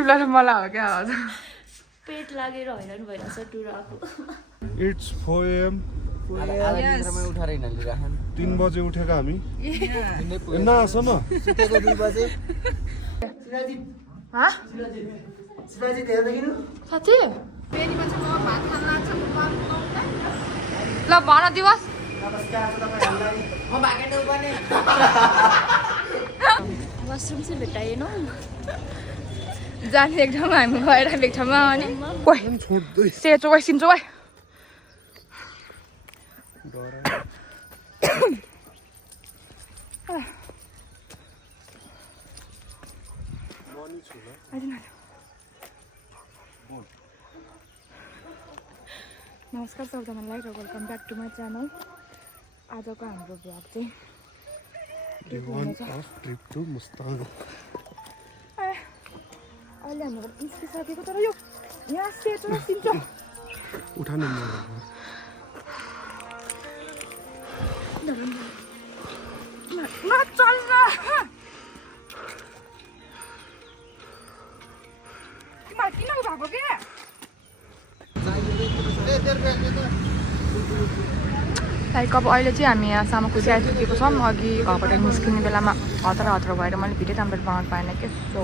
तिमीलाई मलाई हो क्या आज पेट लागेर हैरान भइरहेछ टुराको It's 4 AM 3 बजे उठेका हामी नआसम सुतेको 2 बजे साथी ल भन दिवस वासरुम चाहिँ भेटाएन जाने एक ठाउँमा हामी गएर एक ठाउँमा अनि सेचो गए सिन्चो गए नमस्कार सबैजनालाई र welcome back to my channel आजको हाम्रो भ्लग चाहिँ ट्रिप टु मुस्ताङ अहिले हाम्रो निस्किसकेको तर यो यहाँ सेचो र सिन्चो उठाउनु नचल्न तिमीहरू किन भएको के लाइक अब अहिले चाहिँ हामी यहाँ सामाखुसी आइपुगेको छौँ अघि घरबाट निस्किने बेलामा हतार हतार भएर मैले भिडियो राम्रो बनाउनु पाएन के सो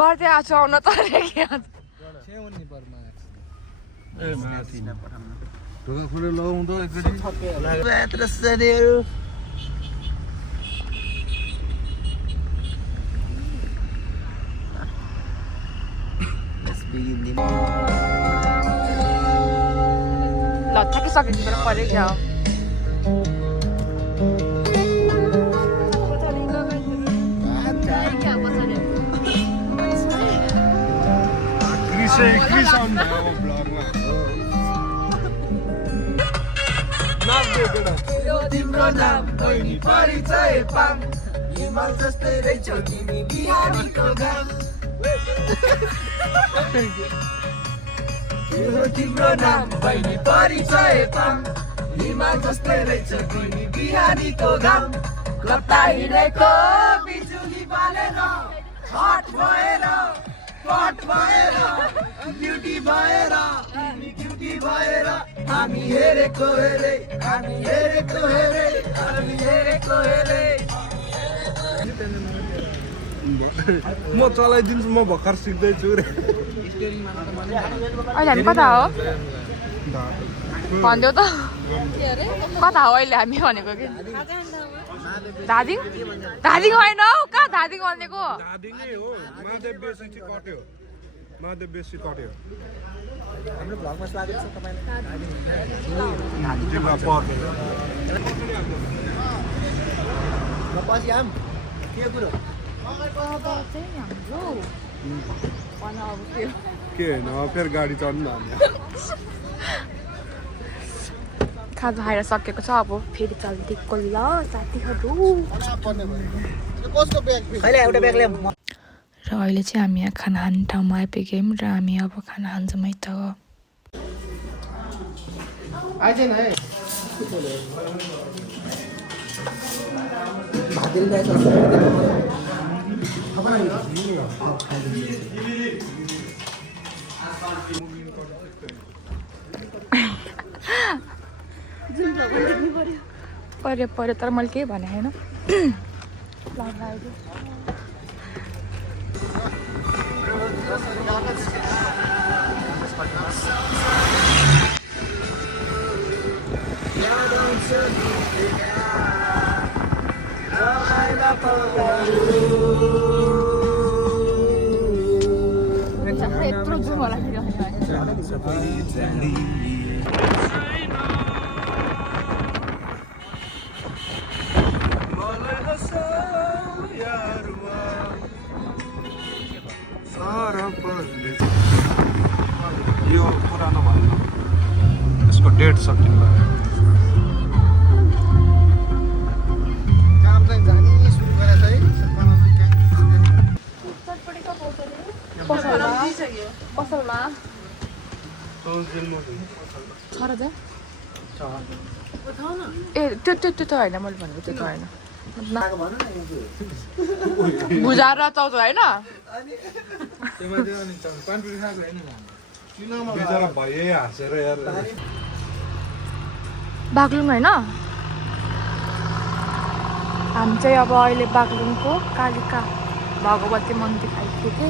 गर्दै आएको छु आउन तर ल थाकिसकेको बेला पऱ्यो क्या तिम्रो नाम बहिनी परिचय पाम हिमाल जस्तै रहेछौ तिमी बिहानीको घाम तिम्रो नाम बहिनी परिचय पाम हिमाल जस्तै रहेछ तिमी बिहानीको घाम कता हिँडेको बिजुली बालेर हट भएर ब्युटी भएर क्युटी भएर हामी हेरेको हेरे म चलाइदिन्छु म भर्खर सिक्दैछु रे अहिले हामी कता हो भनिदेऊ त कता हो अहिले हामी भनेको कि धादिङ होइन हौ कहाँ धादिङ भनेको धादिङै हो महादेव बेसी कट्यो हाम्रो भ्लगमा स्वागत छ तपाईलाई जिल्ला पर्छ पछि आम के कुरो के होइन फेरि गाडी चढ्नु हामी खाजा खाएर सकेको छ अब फेरि चल्दिएको ल साथीहरू खैले एउटा ब्याग ल्याऊ र अहिले चाहिँ हामी यहाँ खाना खाने ठाउँमा आइपुग्यौँ र हामी अब खाना खान्छौँ है त पर्यो तर मैले केही भने होइन यत्रो जाउँ होला यो पुरानो भएन यसको डेट सकिनु लाग्यो काम चाहिँ जानी सुरु गरेछ है पसलमा छ र ए त्यो होइन मैले भनेको त्यो त होइन बुझाएर चाउँछ होइन बिचरा भए हाँसेर यार बागलुङ होइन हामी चाहिँ अब अहिले बागलुङको कालिका भगवती मन्दिर आइपुग्यो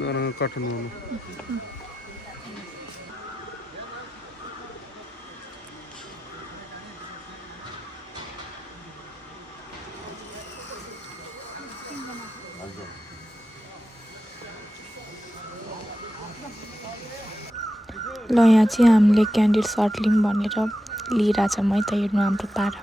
छैन काठमाडौँ ल यहाँ चाहिँ हामीले क्यान्डिड सर्ट लिउँ भनेर लिइरहेछ म त हेर्नु हाम्रो पारा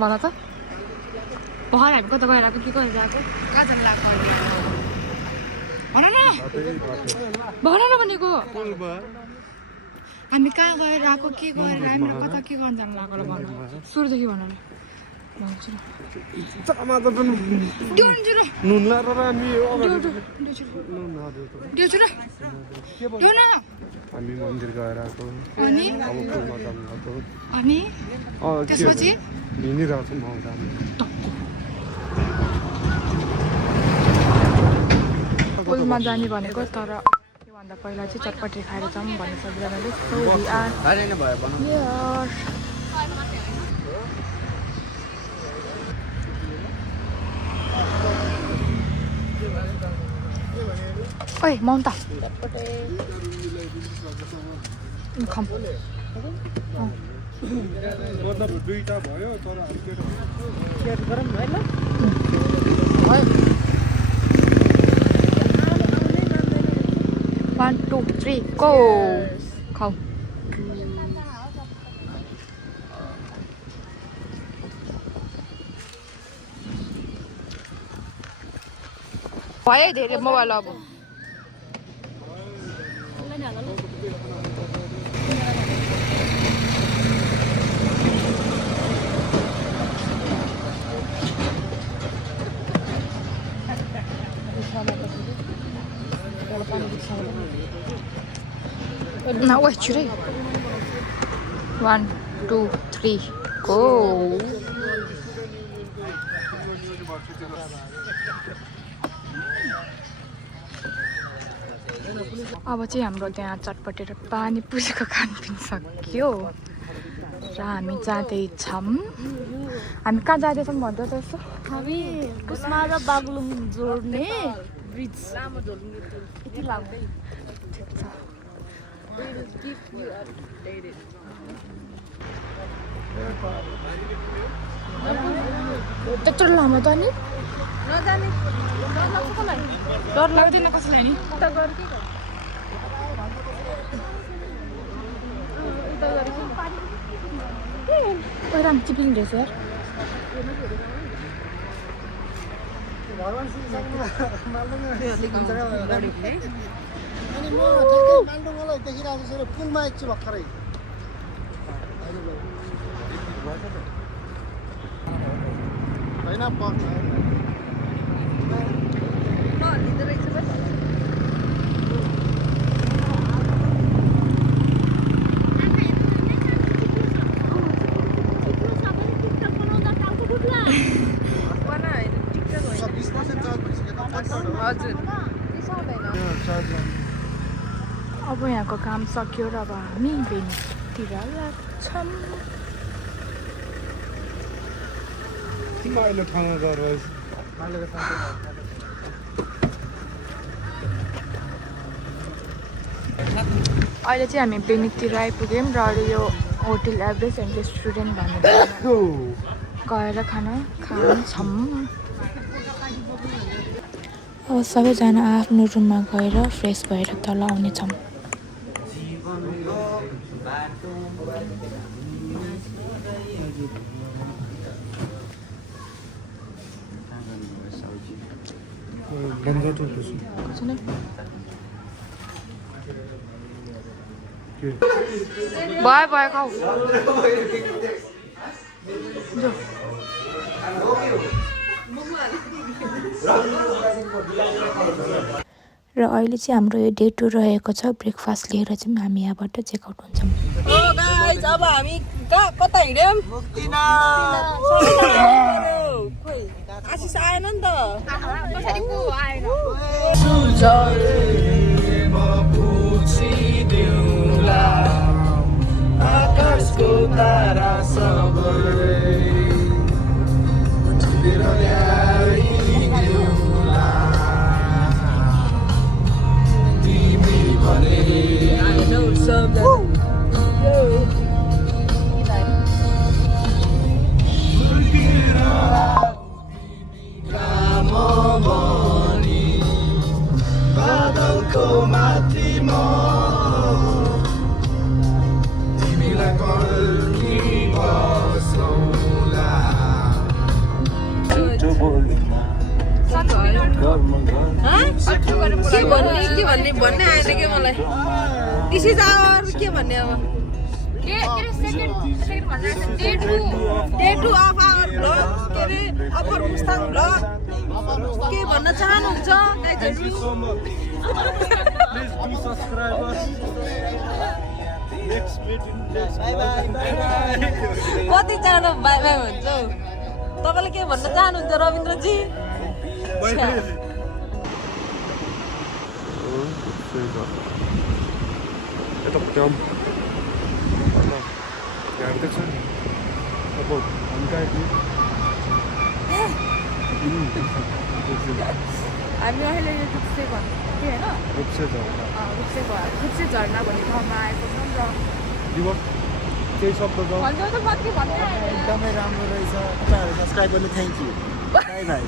भन त भर्खर हामी कता गएर आएको के गरेर आएको कहाँ जानु लाग्यो भन न भन न भनेको हामी कहाँ गएर आएको के गरेर हामी कता के गर्न जानु लाग्यो ल भन सुरुदेखि भन न भन्छु नुन लाएर हामी हामी मन्दिर गएर आएको अनि अब पुलमा जानु गएको अनि त्यसपछि हिँडिरहेको छौँ पुलमा जाने भनेको तर त्योभन्दा पहिला चाहिँ चटपटी खाएर जाउँ भन्ने सबैजनाले ओइ मौन्ता खम मतलब दुईटा भयो तर 1 2 3 go खाऊ भयो धेरै मोबाइल अब Now wait, Churi. 1 2 3 go. अब चाहिँ हाम्रो त्यहाँ चटपटे र पानी पुरीको खानपिन सक्यो र हामी जाँदैछौँ हामी कहाँ जाँदैछौँ भन्दा त यसो हामी कुस्मा र बागलुङ जोड्ने ब्रिज यति लामो त्यत्रो लामो त नि डर लाग्दैन कसैलाई नि राम चिपिङ रहेछ यार अनि म ठ्याक्कै मालडोङलाई देखिरहेको छु र पुलमा एकछु भर्खरै होइन अब यहाँको काम सक्यो र अब हामी बेनीतिर लाग्छौँ। माइलो ठाउँमा गएर अहिले चाहिँ हामी बेनीतिर आइपुग्यौँ र अहिले यो होटल एभरेज एन्ड रेस्टुरेन्ट भन्ने गएर खाना खान्छौँ। अब सबैजना आफ्नो रुममा गएर फ्रेस भएर तल आउनेछौँ। भयो भयो खाऊ र अहिले चाहिँ हाम्रो यो डे 2 रहेको छ। ब्रेकफास्ट लिएर चाहिँ हामी यहाँबाट चेकआउट हुन्छौँ। अब हामी कता हिँड्यौँ? आशिष आएन नि त। आकाशको तारा के भन्ने आएन के मलाई। दिस इज आवर के भन्ने अब डे 2 अफ आवर भ्लग के अरे अपर मुस्ताङ भ्लग के भन्न चाहनुहुन्छ कतिजना बाई बाई भन्छ तपाईँले के भन्न चाहनुहुन्छ रविन्द्रजी? Это прям она ярдится. Або ангайди. हामी अहिले यो रुप्से भन्ने के होइन रुप्से झरना भन्ने ठाउँमा आइपुग्छौँ र दिवक केही शब्द छ भन्दा त मात्रै भन्दै एकदमै राम्रो रहेछ। तपाईँहरू सब्सक्राइब गर्नु थ्याङ्क यू। By by.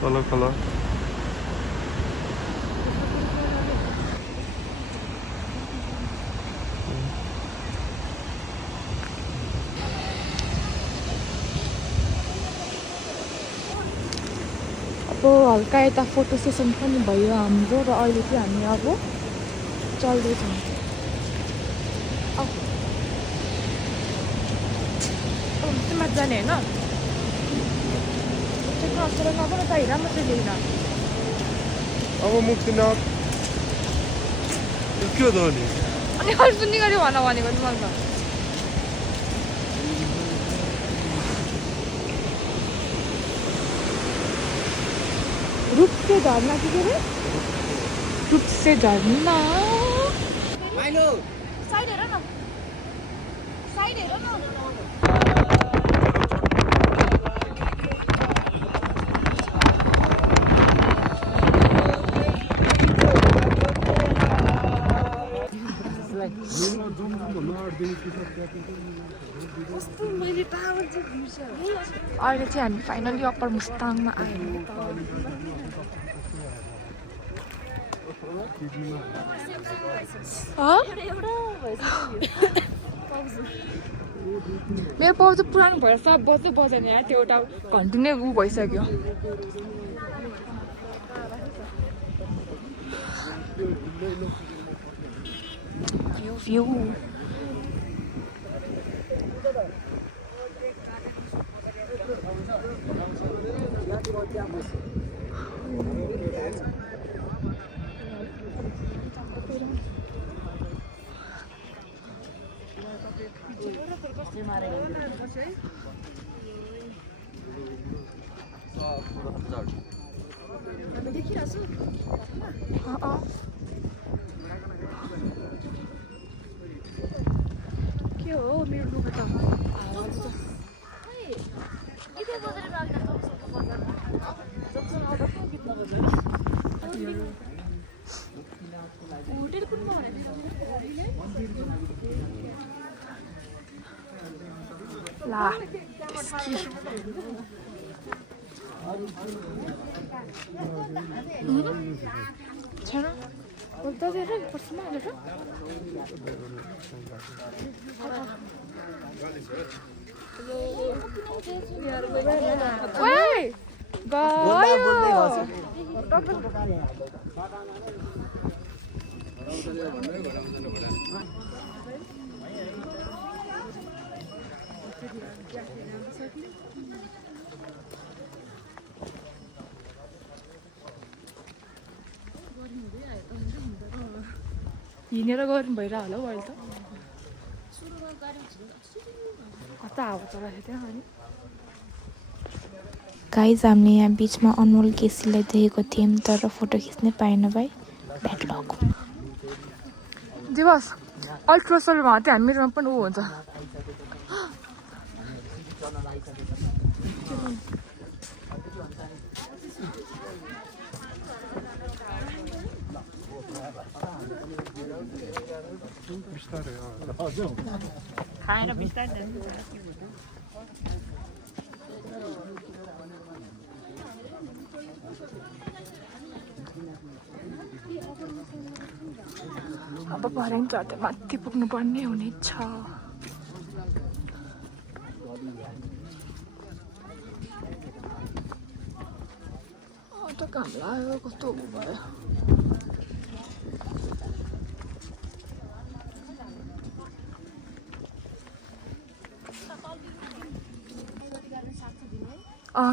तल अब हल्का यता फोटो सेसन पनि भयो हाम्रो र अहिले चाहिँ हामी अब चल्दैछौँ। मुक्तिनाथ जाने होइन नगएर त हिँड मात्रै लिएन। अब मुक्तिनाथ के हो त अनि अरू सुन्ने गरी भन भनेको चाहिँ मलाई रुप्से झरना के अरे रुप्से झरना साइड हेर न अहिले चाहिँ हामी फाइनली अप्पर मुस्ताङमा आयौँ। मेरो पाउ चाहिँ पुरानो भएर सब बज्दै बजाउने आयो। त्यो एउटा घन्टी नै उ भइसक्यो। भ्यू देखिरहेको छु। ला त्यसकी छैन उता दिएर पर्छमा हालेर ओइ गयो हिँडेर गर्नु भइरहेको होला हौ अहिले त कता हावा चलाएको थियो अनि गाइज हामीले यहाँ बिचमा अनमोल केसीलाई देखेको थियौँ तर फोटो खिच्नै पाएन भाइ ब्याड लक दिवस अल्ट्रासोलमा चाहिँ हामीमा पनि ऊ हुन्छ खाएर बिस्तारै अब भर्याङ चढ्दै माथि पुग्नुपर्ने हुनेछ त काम लाग्यो कस्तो भयो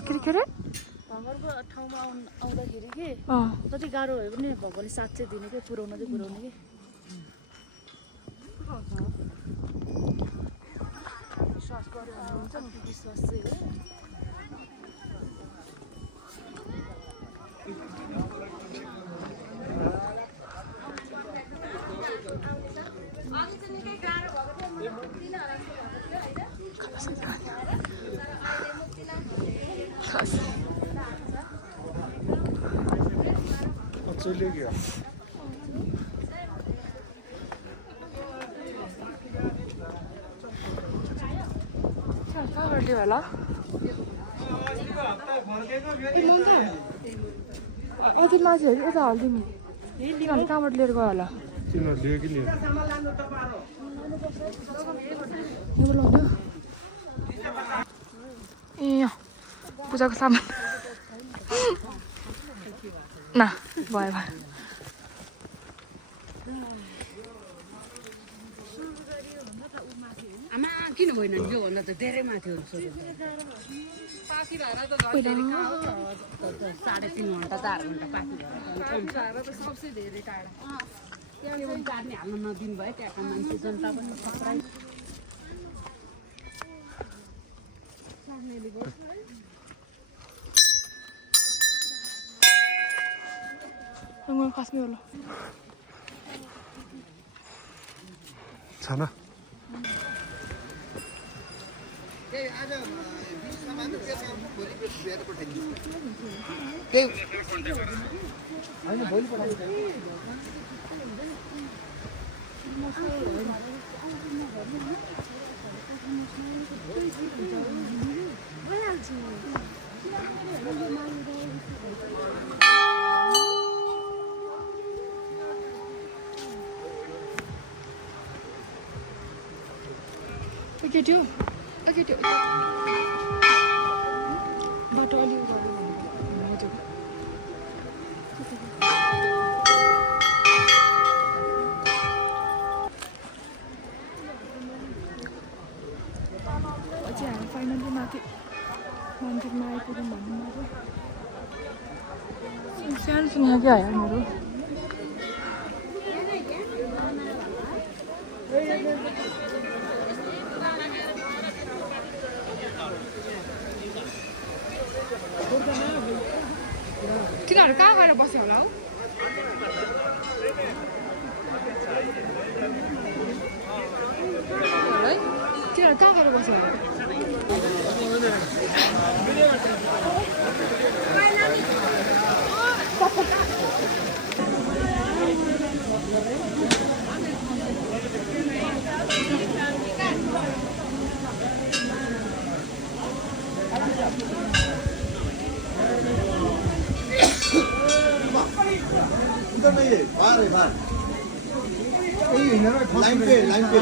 के अरे भगवानको ठाउँमा आउँदाखेरि के जति गाह्रो भयो पनि भगवानले साथ चाहिँ दिने कि पुऱ्याउन चाहिँ पुऱ्याउने कि विश्वास गर्यो भने हुन्छ नि विश्वास चाहिँ हो चले गया कहाँ गर्थ्यो होला अझै मान्छेहरू यता हालिदिनु तिनीहरू कहाँबाट लिएर गयो होला तिनीहरू लियो कि लियो ए पूजाको सामान न भयो भयो आमा किन होइन योभन्दा त धेरै माथि हो 3.5 घन्टा 4 घन्टा पाखी सबसे धेरै टाढा त्यहाँ पानी हाल्न नदिनु भयो त्यहाँका मान्छे जनता पनि सप्राइ खासमै होला छाना केट्यो बाटो अलिक चाहिँ हामी फाइनली माथि मन्दिरमा आइपुग्यौँ भन्नु सानो सानो यहाँ क्या हामीहरू तिनीहरू कहाँ गएर बस्यो होला हौ तिनीहरू कहाँ गएर बस्यो होला लाइन पे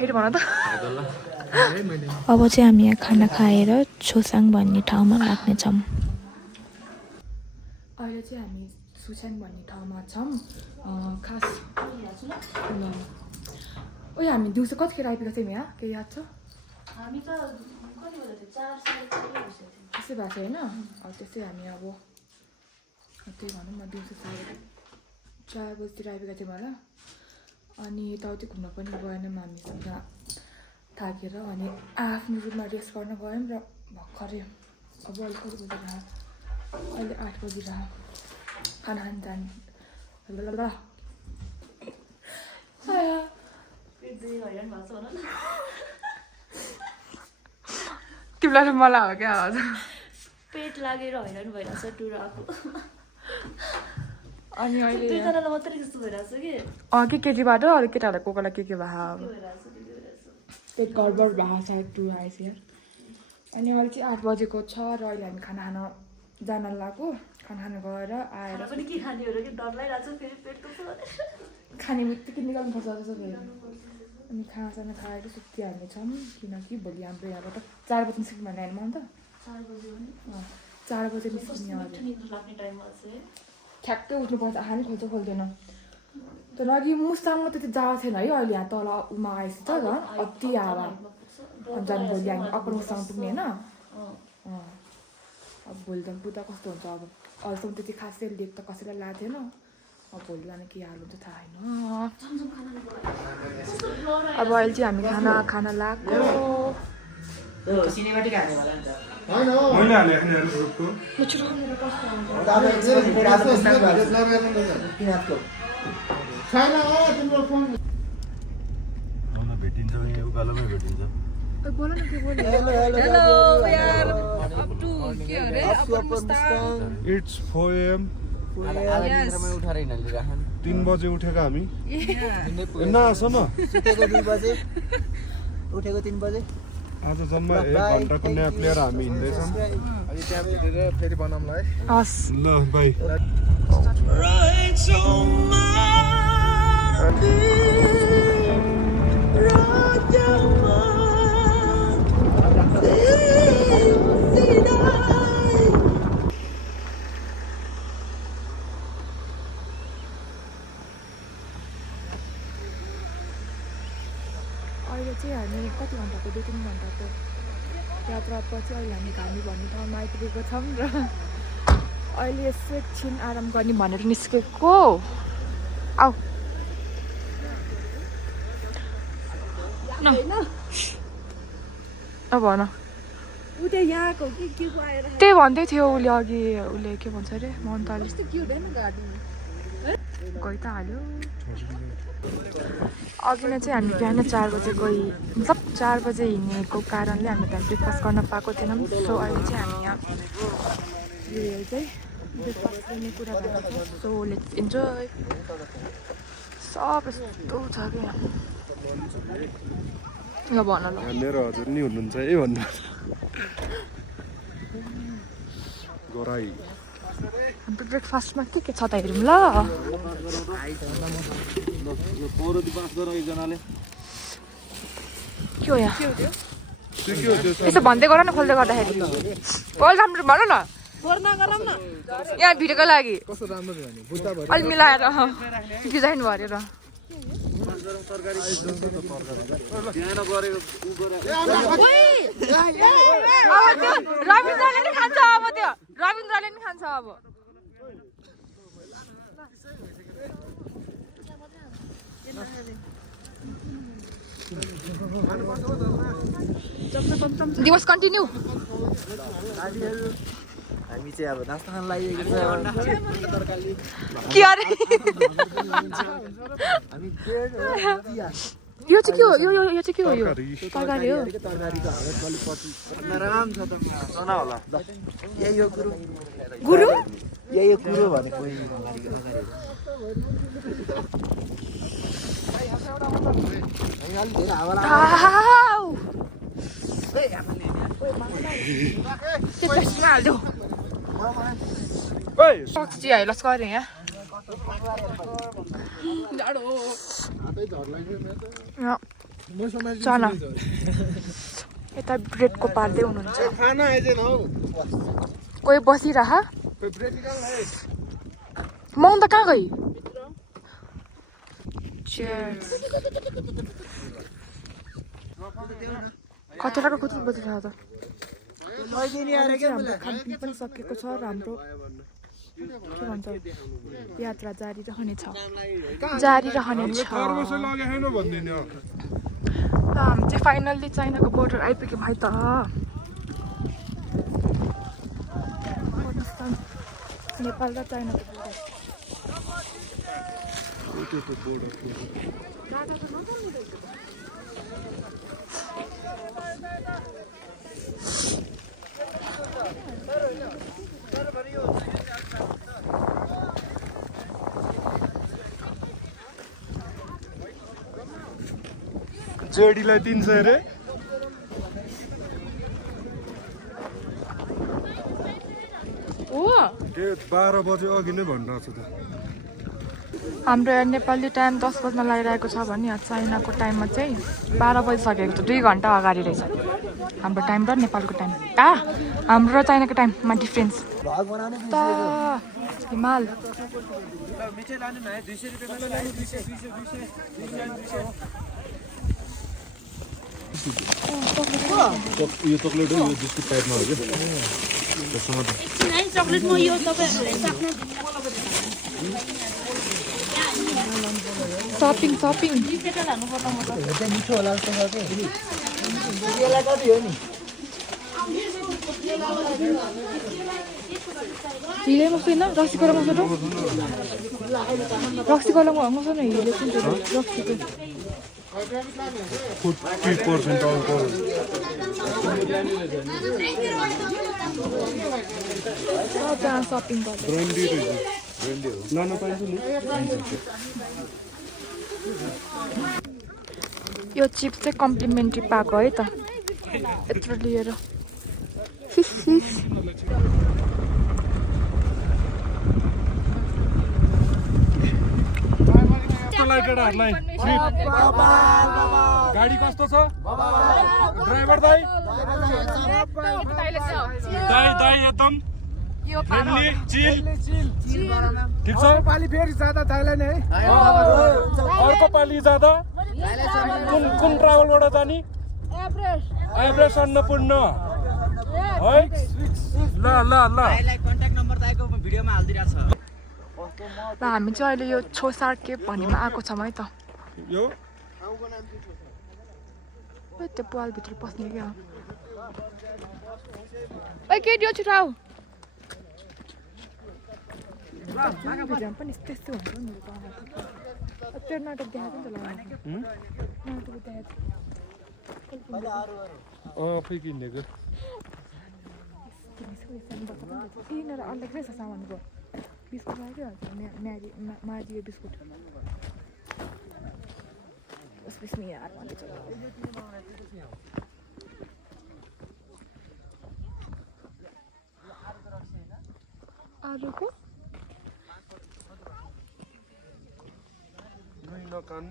फेरि भन त अब चाहिँ हामी यहाँ खाना खाएर छोसाङ भन्ने ठाउँमा लाग्नेछौँ। अहिले चाहिँ हामी सुसाङ भन्ने ठाउँमा छौँ खास ओ हामी दिउँसो कतिखेर आइपुगेको थियौँ यहाँ केही याद छ हामी त कति बजे थियो 4 त्यस्तै भएको छ होइन त्यस्तै हामी अब त्यही भनौँ न दिउँसो 4 बजीतिर आइपुगेको थियौँ होला अनि यताउति घुम्न पनि गएनौँ हामीसँग थाकेर अनि आफ्नो रुममा रेस्ट गर्न गयौँ र भर्खरै अब अलिकति बजिरह अहिले 8 बजिरह खाना खान जाने ल तिमीलाई त मलाई हो क्या पेट लागेर हैरान भइरहेछ टुर आएको अनि अहिले दुईजनालाई मात्रै त्यस्तो भइरहेछ कि के केटीबाट अलिक केटाहरूलाई को कोलाई के भयो पेट गडबड भएको सायद टुर आएछ यार अनि अहिले चाहिँ 8 बजेको छ र अहिले हामी खाना खान जान लाग्यो खाना खान गएर आएर पनि के खाने हो र कि डर लागिरहेछ फेरि पेट दुख्छ खाने बित्तिकै निकाल्नुपर्छ जस्तो भयो अनि खानासाना खाएर सुत्तिहाल्ने छौँ किनकि भोलि हाम्रो यहाँबाट 4 बजी निस्किनु भन्ने होइन त 4 बजे हो नि 4 बजे निस्किने हजुर निद्रा लाग्ने टाइममा चाहिँ ठ्याक्कै उठ्नुपर्छ खानै खोल्दैन तर अघि मुस्ताङमा त्यति जाडो थिएन है अहिले यहाँ तल उमा आएछ त झन् अति हावा झन् भोलि हामी अप्पर मुस्ताङ पुग्ने होइन अब भोलि त बुझ्दा कस्तो हुन्छ अब अहिलेसम्म त्यति खासै लेक त कसैलाई लाएको थिएन अब भोलि जाने के हाल हुन्छ थाहा छैन अब अहिले चाहिँ हामी खाना लाग्यो सिनेमेटिक हाल्ने होला नि त मैले हाले ग्रुपको भेटिन्छ यहाँ उकालोमै भेटिन्छ बोल न के बोल्यो hello we are up to के अरे अपर मुस्ताङ इट्स 4 AM 3 बजे उठेका हामी नआस न सुतेको 2 बजे उठेको 3 बजे आज जम्मा 1 घण्टाको न्याप लिएर हामी हिँड्दैछौँ अनि त्यहाँ भेटेर फेरि बनाउँला है हस् ल बाई अहिले चाहिँ हामी कति घन्टाको 2-3 घन्टाको यात्रापछि अहिले हामी घामी भन्ने ठाउँमा आइपुगेको छौँ र अहिले यसो एकछिन आराम गर्ने भनेर निस्केको आऊ न भन उता यहाँको के आएर त्यही भन्दै थियो उसले अघि उसले के भन्छ अरे मन्ताले त्यस्तो के हुँदैन गाडी गइ त हाल्यो अघि नै चाहिँ हामी बिहान 4 बजे गई मतलब 4 बजे हिँडेको कारणले हामी त्यहाँ ब्रेकफास्ट गर्न पाएको थिएनौँ सो अहिले चाहिँ हामी यहाँ यो चाहिँ ब्रेकफास्ट गर्ने कुरा भएको छ सो लेट्स इन्जोय सब यस्तो छ कि यहाँ भन ल मेरो हजुर नि हुनुहुन्छ है भन्नु गराई हाम्रो ब्रेकफास्टमा के छ त हेरौँ ल के हो यहाँ यसो भन्दै गर न खोल्दै गर्दाखेरि राम्रो भन न यहाँ भिडियोको लागि अलि मिलाएर डिजाइन भरेर रविन्द्रले नि खान्छ अब त्यो रविन्द्रले नि खान्छ अब दिवस कन्टिन्यू हामी चाहिँ अब नास्ता खान लागिएको छ के अरे हामी यो चाहिँ के हो यो चाहिँ के हो यो तरकारी हो तरकारीको हालत अलिक पछि नराम छ त सना होला यही यो कुरो गुरु यही यो कुरो भने कोही हाल्दो सक्ची हाइलस गऱ्यो यहाँ चना यता ब्रेडको पार्दै हुनुहुन्छ कोही बसिरह मौन त कहाँ गई खतराको खुतुर बसिरह त हाम्रो खानपिन पनि सकेको छ र हाम्रो के भन्छ यात्रा जारी रहनेछ हामी चाहिँ फाइनल्ली चाइनाको बोर्डर आइपुग्यौँ है त नेपाल र चाइनाको बोर्डर जेडीलाई 300 रे के 12 बजे अघि नै भनिरहेको छु त हाम्रो यहाँ नेपाली टाइम 10 बज्न लागिरहेको छ भने यहाँ चाइनाको टाइममा चाहिँ 12 बजिसकेको छ 2 घन्टा अगाडि रहेछ हाम्रो टाइम र नेपालको टाइम हाम्रो र चाइनाको टाइममा डिफ्रेन्स त हिमाल यो चकलेट हो यो बिस्कुट टाइपमा हो क्या त्यसमा त चकलेट म यो तपाईहरुले सक्नु सपिङ मिठो होला जस्तो छ के यसलाई कति हो नि हिले मसैन रक्सीको मसो रक्सीको मसो न हिले कुन चाहिँ रक्सीको 40% अल्कोहल त्यहाँ सपिङ गर्छ ब्रान्डी रहेछ ब्रान्डी हो लान पाइन्छ नि यो चिप्स चाहिँ कम्प्लिमेन्ट्री पाएको है त यत्रो लिएर गाडी कस्तो छ ड्राइभर दाइ दाइ एकदम फ्रेन्डली चिल ठिक छ पालि फेरि जाँदा थाइल्यान्ड है अर्को पालि जाँदा कुन ट्राभलबाट जाने एभरेस्ट अन्नपूर्ण है ल कन्ट्याक्ट नम्बर दाइको भिडियोमा हाल्दिरहेको छ र हामी चाहिँ अहिले यो छोसार केप भन्नेमा आएको छौँ है त यो त्यो पालभित्र पस्ने क्या के दियो छिटो आऊ पनि त्यस्तो हुन्छ नि त्यो नाटक देखाएको नि त नाटक देखाएको आफै किनेको यिनीहरू अलग रहेछ सामानको बिस्कुट लाग्यो मारियो बिस्कुट अरूको नकान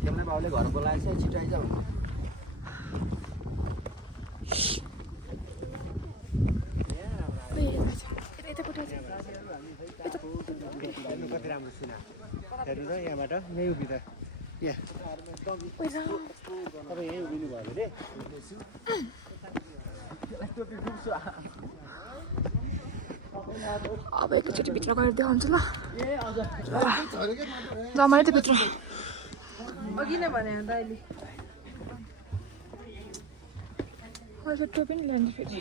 तिमीलाई बाउले घर बोलाएछ छिटो आइज कति राम्रो सिना हेर्नु त यहाँबाट यहीँ उभि त यहाँ तपाईँ यहीँ उभिनु भयो अरे अब एकैचोटि भित्र गएर देखाउँछु ल जमायो त भित्र अघि नै भने दाइले मैले टोपी नि ल्याउने फेरि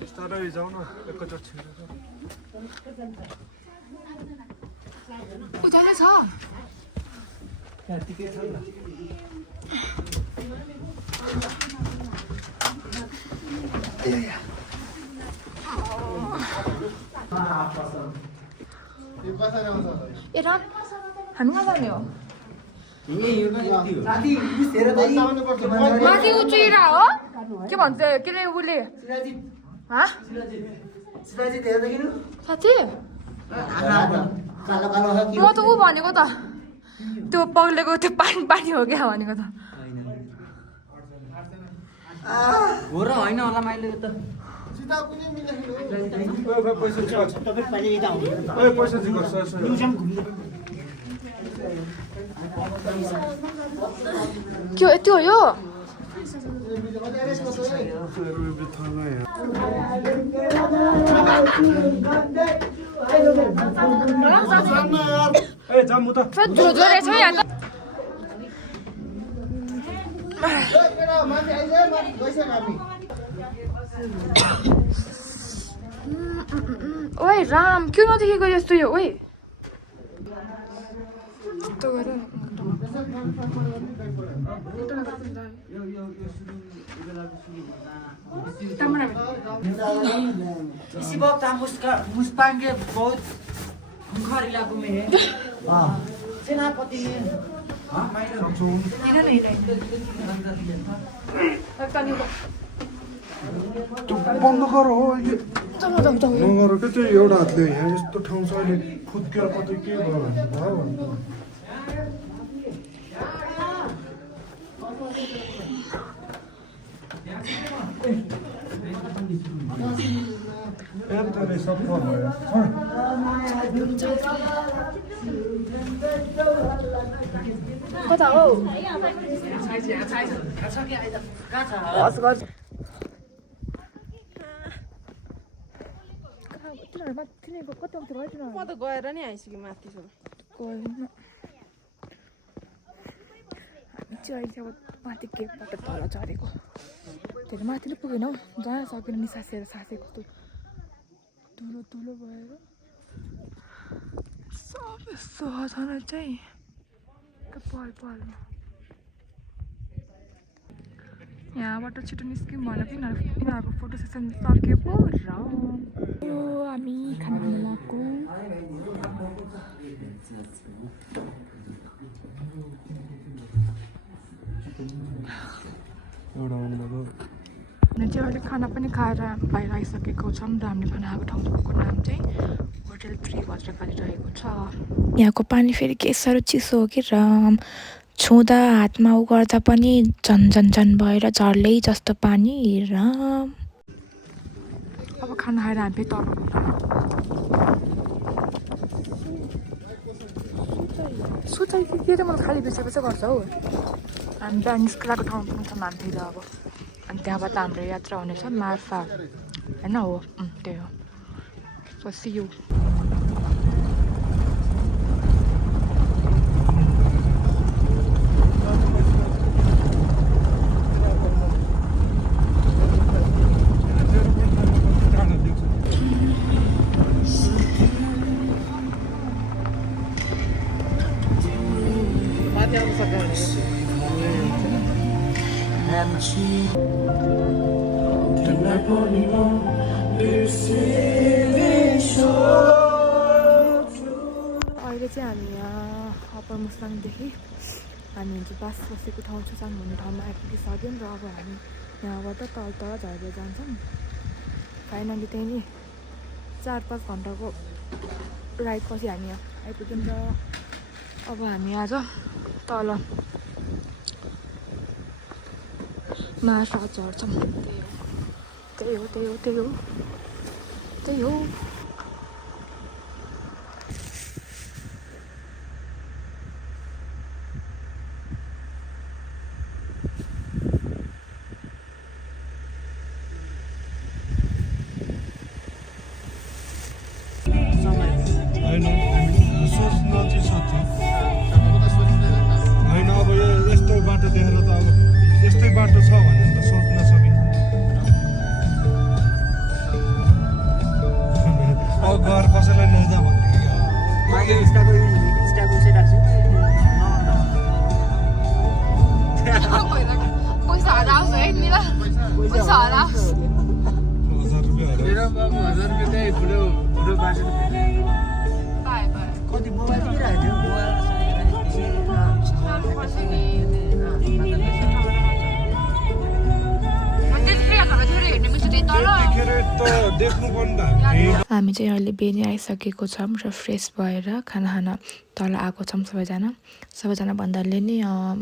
बिस्तारै जाऊ न एकैचोटि उता नै छ ए राम हामी कहाँ जाने हो माथि उचुरा हो के भन्छ केले उसले साथी म त ऊ भनेको त त्यो पग्लेको त्यो पानी हो क्या भनेको त हो र होइन होला मैले त पैसा के यति हो यो जाम उता ओए राम क्यों नदेखेको यस्तो यो ओए इसी वक्त हम मुस्कान के बहुत खूंखार इलाकों में है सेनापति ने बन्द गर हो नगर के त्यो एउटा हातले यहाँ यस्तो ठाउँ छ अहिले फुत्केर कतै के भयो एकदमै सफल भयो कता हो म त गएर नि आइसक्यो माथिसम्म हामी चाहिँ अहिले अब माथि केकबाट तल झरेको धेरै माथि नै पुगेन हौ जान सकेन नि सासेर कस्तो धुलो भएर सब यस्तो अचानक चाहिँ पल यहाँबाट छिटो निस्क्यौँ भनेर यिनीहरूको फोटो सेसन सक्यो पो र हामी खाना लगाएको चाहिँ अहिले खाना पनि खाएर बाहिर आइसकेको छौँ र हामीले खाना खाएको ठाउँको नाम चाहिँ होटल 3 भद्रकाली रहेको छ। यहाँको पानी फेरि के साह्रो चिसो हो कि राम छुँदा हातमा उ गर्दा पनि झन भएर झर्लै जस्तो पानी राम। अब खाना खाएर हामी फेरि तल सुताइ के त मलाई खाली बिर्सेपछि गर्छ हौ। हामी बिहान निस्किरहेको ठाउँ पुग्छौँ हामी फेरि अब अनि त्यहाँबाट हाम्रो यात्रा हुनेछ मार्फा होइन हो त्यही हो। So see you. अहिले चाहिँ हामी यहाँ अप्पर मुस्ताङदेखि हामी हिजो बास बसेको ठाउँ छुसाङ भन्ने ठाउँमा आइपुगिसक्यौँ र अब हामी यहाँबाट तल तल झर्दै जान्छौँ। फाइनली त्यही नि 4-5 घन्टाको राइड पछि हामी यहाँ आइपुग्यौँ र अब हामी आज तल मार्फा झर्छौँ। त्यही हो होइन सोच्न चाहिँ सक्छ होइन अब यो यस्तो बाटो देखेर त अब यस्तै बाटो छ भनेर त सोच्न सकिन्छ अब घर कसैलाई लैजा भन्ने मागे इन्स्टाको चाहिँ राख्छु पैसा हराओस् है मिला पैसा हराओस् 1000 रुपियाँहरू मेरो बाबु 1000 रुपियाँ त्यही बुढो बाटो बाई बाई कति मोबाइल किनिरहेको थियो त्यतिखेर त देख्नु पर्ने त हामी हामी चाहिँ अहिले बेनी आइसकेको छौँ र फ्रेस भएर खाना खान तल आएको छौँ सबैजना भन्दाले नि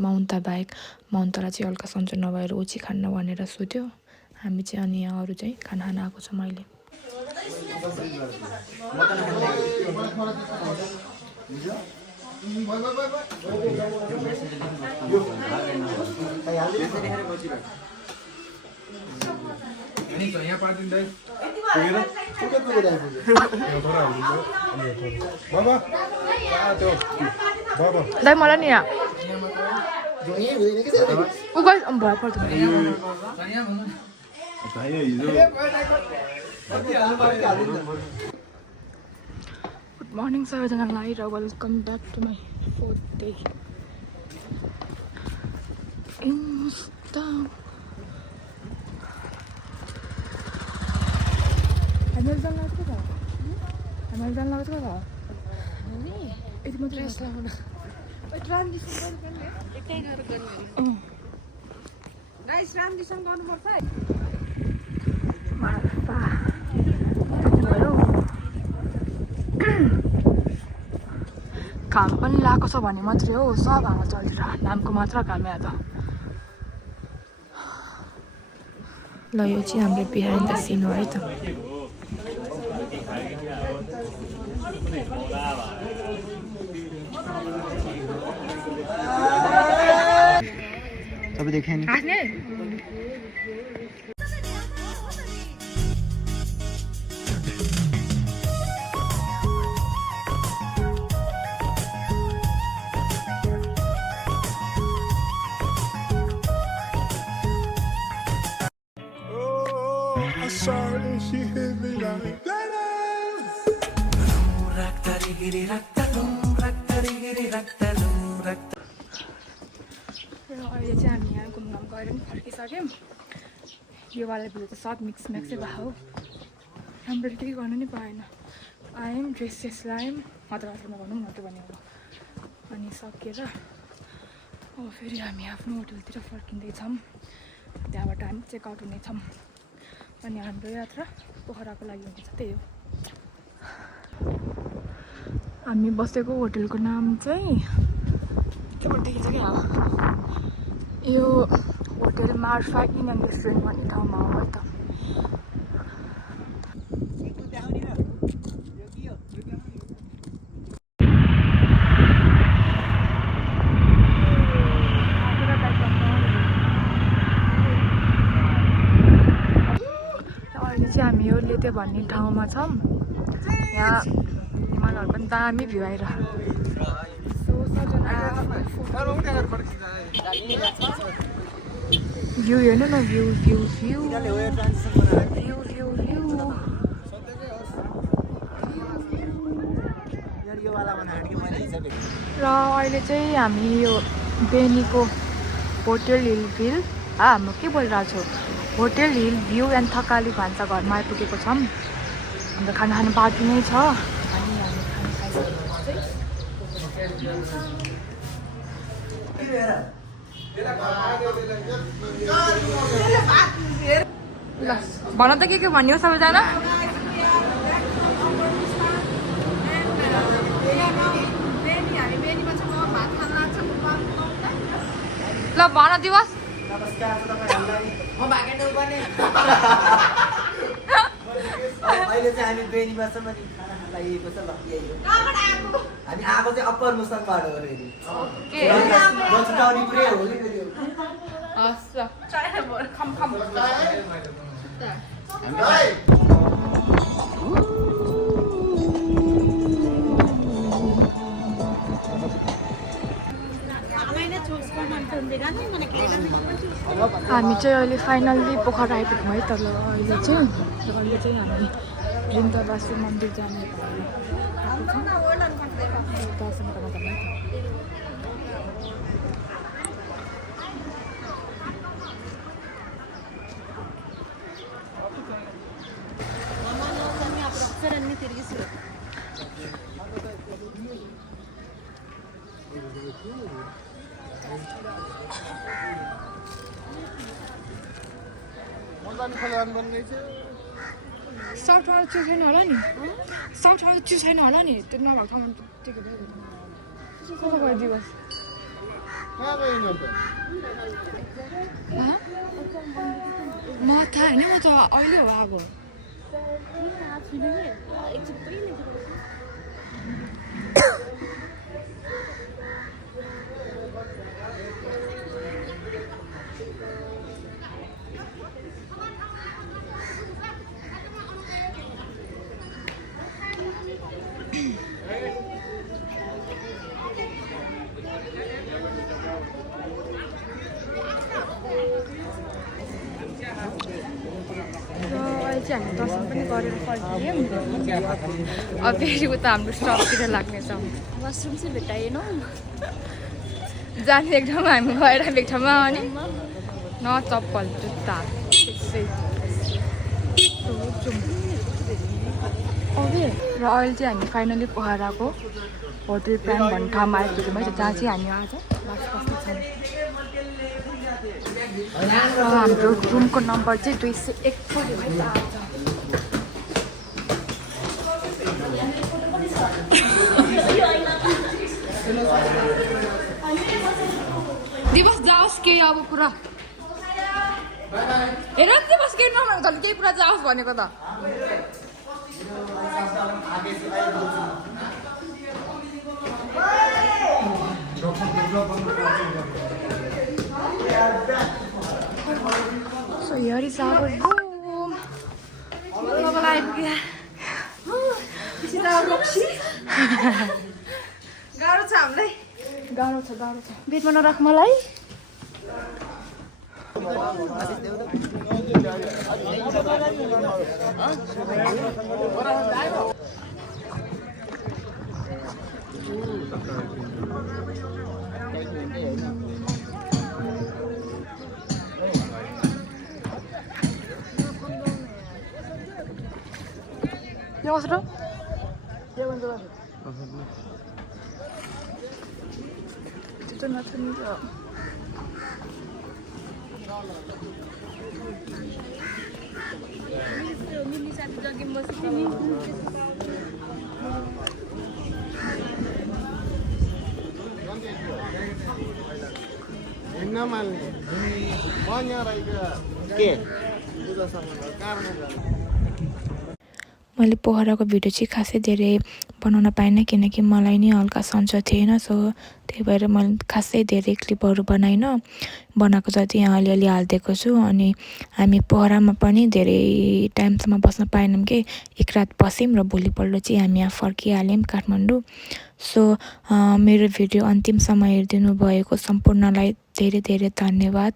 माउन्ता बाहेक माउन्तालाई चाहिँ हल्का सन्चो नभएर ऊ चाहिँ खान्न भनेर सोध्यो। हामी चाहिँ अनि यहाँ अरू चाहिँ खाना खान आएको छौँ अहिले। बाबा बाबा दाइ मलाई नि यहाँ ऊ गइ भयो पर्छ गुड मर्निङ सबैजनालाई र welcome back to my 4th day in Mustang. हामीहरू जान लागेको छ हामीहरू जान लागेको छ यति मात्रै घाम पनि लगाएको छ भने मात्रै हो सब हावा चल्छ नामको मात्र घाम आज। ल यो चाहिँ हाम्रो बिहाइन्ड द सिन हो है त। सबै देखेँ नि She hit me like र अहिले चाहिँ हामी यहाँ घुम्न गएर पनि फर्किसक्यौँ। योवाला भिडियो त सब मिक्स म्याक्सै भयो हो राम्ररी केही गर्नु नै पाएन। आयौँ ड्रेसेस लायौँ हतारमा भनौँ न त भनेको अनि सकेर अब फेरि हामी आफ्नो होटलतिर फर्किँदैछौँ। त्यहाँबाट हामी चेकआउट हुनेछौँ अनि हाम्रो यात्रा पोखराको लागि हुनेछ। त्यही हो हामी बसेको होटलको नाम चाहिँ के भन्दाखेरि चाहिँ यो hotel Marpha in and restaurant भन्ने ठाउँमा हो है त। अहिले चाहिँ हामी यो लेते भन्ने ठाउँमा छौँ। यहाँ हिमालहरू पनि दामी भ्यू आइरहेको भ्यू हेर्नु न view view view view view view र अहिले चाहिँ हामी यो बेनीको होटल हिल भ्यू हाम्रो के बोलिरहेको छु hotel hill view and Thakali भान्सा घरमा आइपुगेको छौँ। अन्त खाना खानु बाँकी नै छ अनि हामी खाना खाइसकेपछि चाहिँ ल भन त के भन्यो सबैजना ल भन दिवस नमस्कार तपाईहरुलाई म भागेन्डल बने अहिले चाहिँ हामी बेनीमा छौं अनि खाना खान लागेको छ ल यही हो हामी आएको चाहिँ अप्पर मुसङबाट हो रे ओके जसटाउनी पुरै हो नि फेरि हस् ल खम खम हामी चाहिँ अहिले फाइनल्ली पोखरा आइपुग्यौँ है त ल अहिले चाहिँ हामी वृन्दावासी मन्दिर जाने दर्शन गर्न जाने सर्ट ठाउँमा त्यो छैन होला नि सर्ट ठाउँमा त्यो छैन होला नि त्यो नभएको ठाउँमा त्यो कता गयो दिवस म थाहा होइन म त अहिले हो अब चाहिँ हामी दर्शन पनि गरेर फर्कियौँ अब फेरि उता हाम्रो स्टपतिर लाग्नेछ वासरुम चाहिँ भेटाएन जाने एक ठाउँमा हामी गएर एक ठाउँमा अनि न चप्पल जुत्ता त्यसै र अहिले चाहिँ हामी फाइनली पोखराको होटल प्लान भन्ने ठाउँमा आइपुग्यौँ है जहाँ चाहिँ हामी आज बस्नेछौँ र हाम्रो रुमको नम्बर चाहिँ 201 पऱ्यो दिवस जाओस् के अब पुरा हेर दिवस के नभनेको त केही पुरा जाओस् भनेको त So here is our room. This is our Roxy. गाह्रो छ हामीलाई गाह्रो छ बेडमा नराख मलाई Ya mas bro? Ya bentar. Itu nggak tunjuk. Ini satu lagi masuk ini. हिँड्न मान्ने बन्या रहेको के पूजासँग कारण मैले पोखराको भिडियो चाहिँ खासै धेरै बनाउन पाइनँ किनकि मलाई नि हल्का सन्चो थिएन सो त्यही भएर मैले खासै धेरै क्लिपहरू बनाएको जति यहाँ अलिअलि हालिदिएको छु अनि हामी पोखरामा पनि धेरै टाइमसम्म बस्न पाएनौँ कि एक रात बस्यौँ र भोलिपल्ट चाहिँ हामी यहाँ फर्किहाल्यौँ काठमाडौँ सो मेरो भिडियो अन्तिमसम्म हेरिदिनु भएको सम्पूर्णलाई धेरै धेरै धन्यवाद।